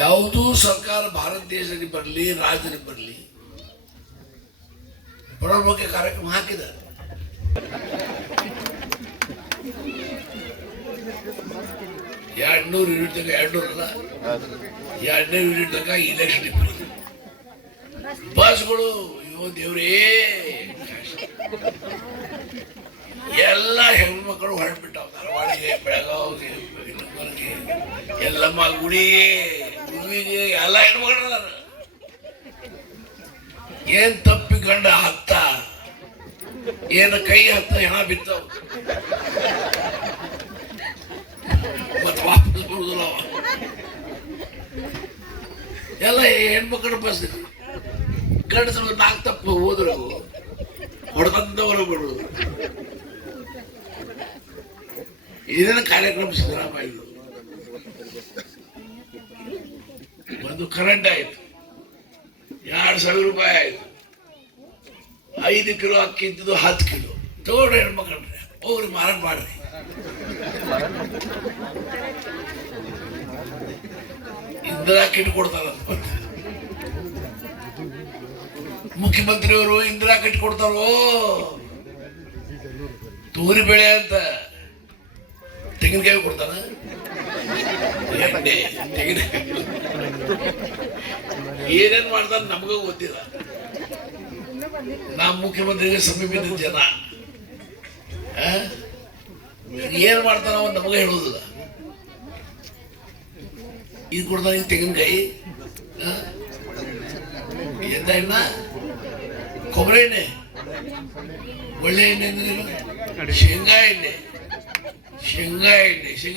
ಯಾವುದೂ ಸರ್ಕಾರ ಭಾರತ ದೇಶದಲ್ಲಿ ಬರಲಿ, ರಾಜ್ಯದಲ್ಲಿ ಬರಲಿ ಬಡವರ ಕಾರ್ಯಕ್ರಮ ಹಾಕಿದ. ಎರಡ್ನೂರು ಯೂನಿಟ್ ತನಕ, ಎರಡ್ನೂರ ನೂರು ಅಲ್ಲ? ಎರಡನೇ ಯೂನಿಟ್ ತನಕ ಇಲೆಕ್ಷನ್ ಇಬ್ಬರು ಬಸ್ಗಳು ಇವ ದೇವ್ರೇ. ಎಲ್ಲ ಹೆಣ್ಮಕ್ಳು ಹೊರಟ್ಬಿಟ್ಟಾವ ಧಾರವಾಡಿಗೆ ಬೆಳಗಾವಿಗೆ ಎಲ್ಲ ಎಲ್ಲಮ್ಮ ಗುಡಿಗೆ ಎಲ್ಲ ಹೆಣ್ಮಕ್ಳು ಅದಾರ. ಏನ್ ತಪ್ಪಿ ಗಂಡ ಹತ್ತ? ಏನು ಕೈ ಹತ್ತ, ಹೆಣ ಬಿತ್ತವು? ಮತ್ ವಾಪಸ್ ಬರುದಿಲ್ಲ ಎಲ್ಲ ಹೆಣ್ಮಕ್ಳು ಬಸ್ ಗಂಡಸರು ನಾಲ್ಕು ತಪ್ಪು ಹೋದ್ರು. ಹೊಡೆದಂತ ಬಿಡುದು ಇದೇನು ಕಾರ್ಯಕ್ರಮ ಸಿದ್ದರಾಮಯ್ಯ ಒಂದು ಕರೆಂಟ್ ಆಯ್ತು. ಎರಡು ಸಾವಿರ ರೂಪಾಯಿ ಆಯ್ತು. ಐದು ಕಿಲೋ ಅಕ್ಕಿ ಇದ್ದಿದ್ದು ಹತ್ತು ಕಿಲೋ. ತಗೊಂಡ್ರೆ ಹೆಣ್ಮಕ್ಳ್ರೆ ಹೋಗ್ರಿ ಮಾರಾಟ ಮಾಡ್ರಿ. ಇಂದಿರಾ ಕಿಟ್ ಕೊಡ್ತಾರ ಮುಖ್ಯಮಂತ್ರಿಯವರು ಇಂದಿರಾ ಕಿಟ್ ಕೊಡ್ತಾರೋ? ತೂರಿ ಬೆಳೆ ಅಂತ ತೆಂಗಿನಕಾಯಿ ಕೊಡ್ತಾರ. ಏನೇನ್ ಮಾಡ್ತಾರ ನಮಗೂ ಗೊತ್ತಿಲ್ಲ. ನಮ್ಮ ಮುಖ್ಯಮಂತ್ರಿಗೆ ಸಮೀಪದ ಜನ? ಏನ್ ಮಾಡ್ತಾನ ಅವನ್ ನಮಗೆ ಹೇಳೋದಿಲ್ಲ. ಇದು ಕೊಡ್ತಾನೆ ಈ ತೆಂಗಿನಕಾಯಿ? ಎಂತ ಎಣ್ಣ? ಕೊಬ್ಬರಿ ಎಣ್ಣೆ. ಒಳ್ಳೆ ಎಣ್ಣೆ ಅಂದ್ರೆ ಶೇಂಗಾ ಎಣ್ಣೆ. ಶೇಂಗಾ ಎಣ್ಣೆ. ಶೇಂಗಾ